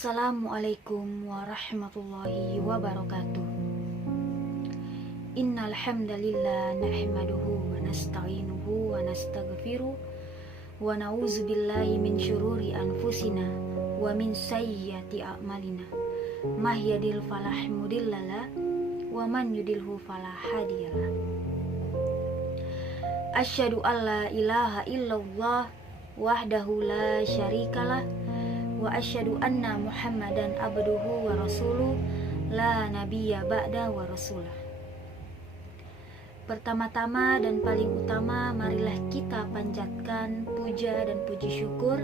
Assalamualaikum warahmatullahi wabarakatuh. Innal hamdalillah nahmaduhu wa nasta'inuhu wa nastaghfiruh wa na'udzu billahi min syururi anfusina wa min sayyiati a'malina. Mahyadil falah mudhillalah wa man yudilhu falah hadiyalah. Asyhadu an la ilaha illallah wahdahu la syarikalah wa asyhadu anna Muhammadan abduhu wa rasuluh la nabiyya ba'da wa rasulah. Pertama-tama dan paling utama, marilah kita panjatkan puja dan puji syukur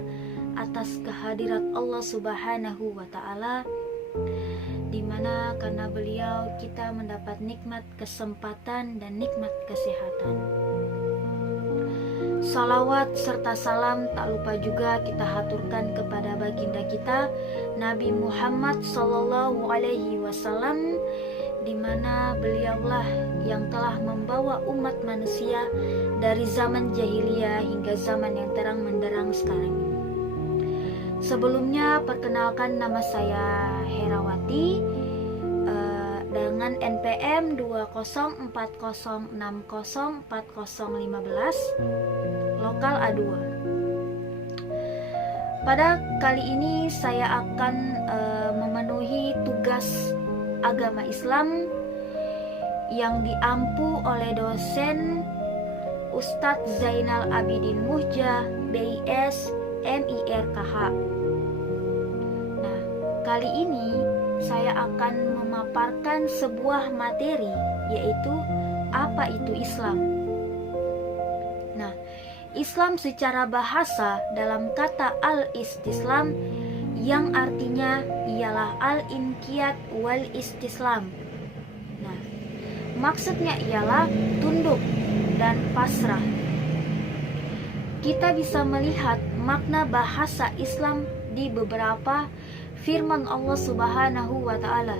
atas kehadirat Allah Subhanahu wa Ta'ala, dimana karena beliau kita mendapat nikmat kesempatan dan nikmat kesehatan. Salawat serta salam tak lupa juga kita haturkan kepada baginda kita Nabi Muhammad Sallallahu Alaihi Wasallam, di mana beliaulah yang telah membawa umat manusia dari zaman jahiliyah hingga zaman yang terang menderang sekarang. Sebelumnya perkenalkan, nama saya Herawati dengan NPM 2040604015 lokal A2. Pada kali ini saya akan memenuhi tugas agama Islam yang diampu oleh dosen Ustadz Zainal Abidin Muhja, BIS, MIRKH. Nah, kali ini saya akan memaparkan sebuah materi, yaitu apa itu Islam. Nah, Islam secara bahasa dalam kata al-istislam yang artinya ialah al-inqiyad wal istislam. Nah, maksudnya ialah tunduk dan pasrah. Kita bisa melihat makna bahasa Islam di beberapa firman Allah Subhanahu wa Ta'ala.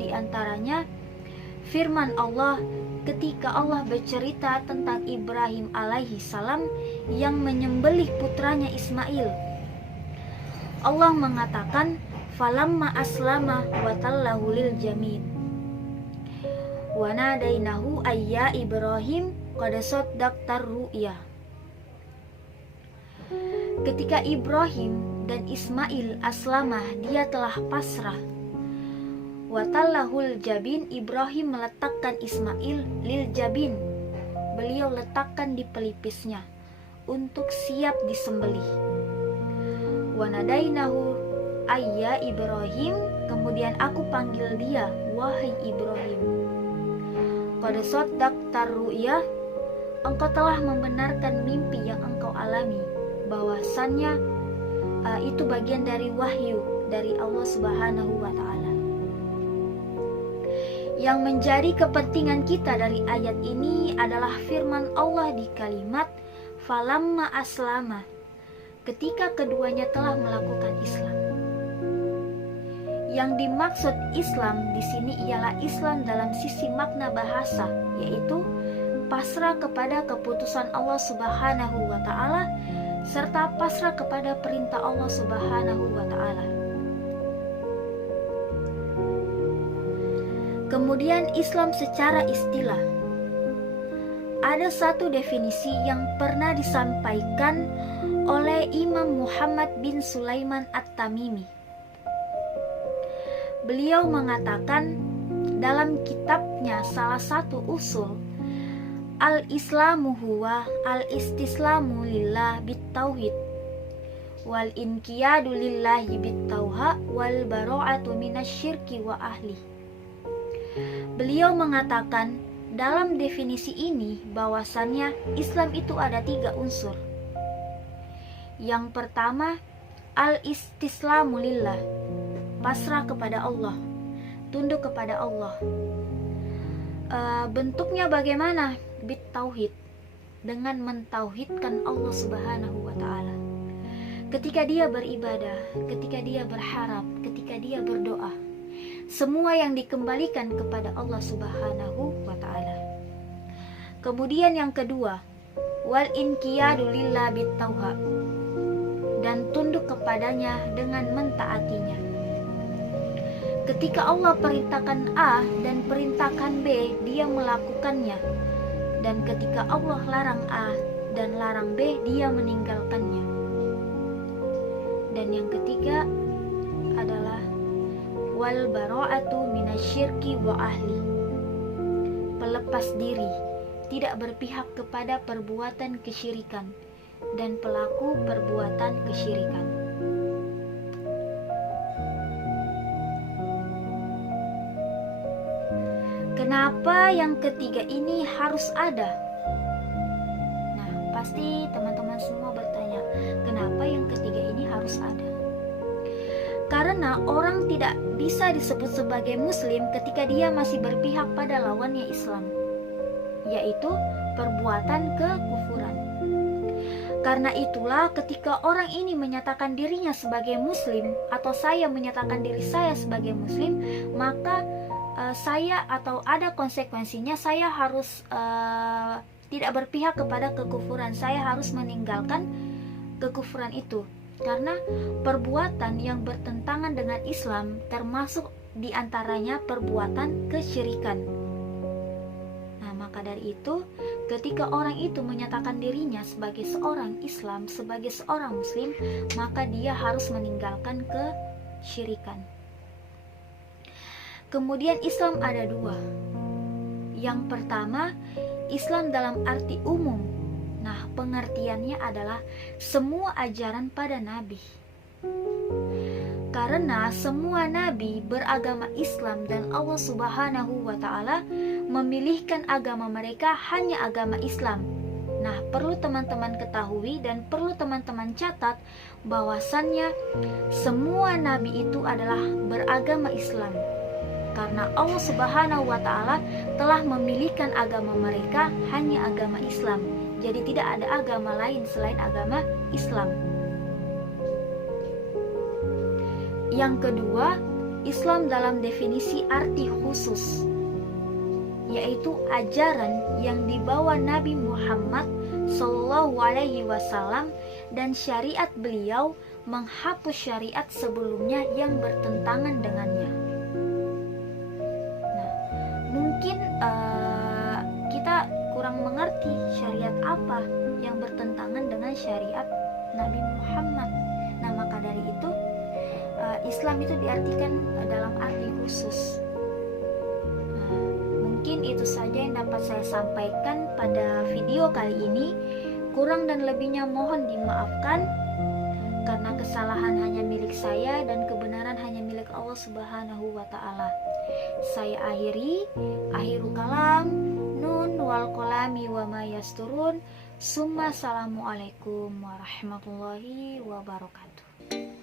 Di antaranya firman Allah ketika Allah bercerita tentang Ibrahim alaihi salam yang menyembelih putranya Ismail. Allah mengatakan, falamma aslama wa tallahu lil jamin wa nadainahu ayya Ibrahim qad saddaqtar ru'ya. Ketika Ibrahim dan Ismail aslamah, dia telah pasrah. Wa tallahul jabin, Ibrahim meletakkan Ismail lil jabin, beliau letakkan di pelipisnya untuk siap disembelih. Wa nadainahu ayya Ibrahim, kemudian aku panggil dia, wahai Ibrahim. Qad saddaqtar ru'ya, engkau telah membenarkan mimpi yang engkau alami, bahwasannya itu bagian dari wahyu dari Allah Subhanahu wa Ta'ala. Yang menjadi kepentingan kita dari ayat ini adalah firman Allah di kalimat falamma aslama, ketika keduanya telah melakukan Islam. Yang dimaksud Islam di sini ialah Islam dalam sisi makna bahasa, yaitu pasrah kepada keputusan Allah Subhanahu wa Ta'ala serta pasrah kepada perintah Allah Subhanahu wa Ta'ala. Kemudian Islam secara istilah, ada satu definisi yang pernah disampaikan oleh Imam Muhammad bin Sulaiman At-Tamimi. Beliau mengatakan dalam kitabnya salah satu usul, al-islamu huwa al-istislamu lillah bit-tauhid wal inqiyadu lillahi bit-tauha wal bara'atu minasyirki wa ahli. Beliau mengatakan dalam definisi ini bahwasannya Islam itu ada 3 unsur. Yang pertama, al-istislamu lillah, pasrah kepada Allah, tunduk kepada Allah. Bentuknya bagaimana? Bit tauhid, dengan mentauhidkan Allah Subhanahu wa Ta'ala. Ketika dia beribadah, ketika dia berharap, ketika dia berdoa, semua yang dikembalikan kepada Allah Subhanahu wa Ta'ala. Kemudian yang kedua, wal inqiyadu lillah bit tauha, dan tunduk kepadanya dengan mentaatinya. Ketika Allah perintahkan A dan perintahkan B, dia melakukannya. Dan ketika Allah larang A dan larang B, dia meninggalkannya. Dan yang ketiga adalah wal bara'atu minasyirki wa ahli. Pelepas diri, tidak berpihak kepada perbuatan kesyirikan dan pelaku perbuatan kesyirikan. Kenapa yang ketiga ini harus ada? Nah, pasti teman-teman semua bertanya, kenapa yang ketiga ini harus ada? Karena orang tidak bisa disebut sebagai muslim ketika dia masih berpihak pada lawannya Islam, yaitu perbuatan kekufuran. Karena itulah ketika orang ini menyatakan dirinya sebagai muslim, atau saya menyatakan diri saya sebagai muslim, maka saya atau ada konsekuensinya, saya harus tidak berpihak kepada kekufuran. Saya harus meninggalkan kekufuran itu, karena perbuatan yang bertentangan dengan Islam termasuk diantaranya perbuatan kesyirikan. Nah, maka dari itu ketika orang itu menyatakan dirinya sebagai seorang Islam, sebagai seorang muslim, maka dia harus meninggalkan kesyirikan. Kemudian Islam ada dua. Yang pertama, Islam dalam arti umum. Nah, pengertiannya adalah semua ajaran pada Nabi. Karena semua Nabi beragama Islam dan Allah Subhanahu wa Ta'ala memilihkan agama mereka hanya agama Islam. Nah, perlu teman-teman ketahui dan perlu teman-teman catat bahwasannya semua Nabi itu adalah beragama Islam. Karena Allah Subhanahu wa Ta'ala telah memilihkan agama mereka hanya agama Islam. Jadi tidak ada agama lain selain agama Islam. Yang kedua, Islam dalam definisi arti khusus, yaitu ajaran yang dibawa Nabi Muhammad SAW dan syariat beliau menghapus syariat sebelumnya yang bertentangan dengannya. Mungkin kita kurang mengerti syariat apa yang bertentangan dengan syariat Nabi Muhammad. Nah, maka dari itu Islam itu diartikan dalam arti khusus. Mungkin itu saja yang dapat saya sampaikan pada video kali ini. Kurang dan lebihnya mohon dimaafkan, karena kesalahan hanya milik saya dan kebenaran hanya milik Allah Subhanahu wa Ta'ala. Saya akhiru kalam, nun wal qalami wa ma yasturun. Summa assalamualaikum warahmatullahi wabarakatuh.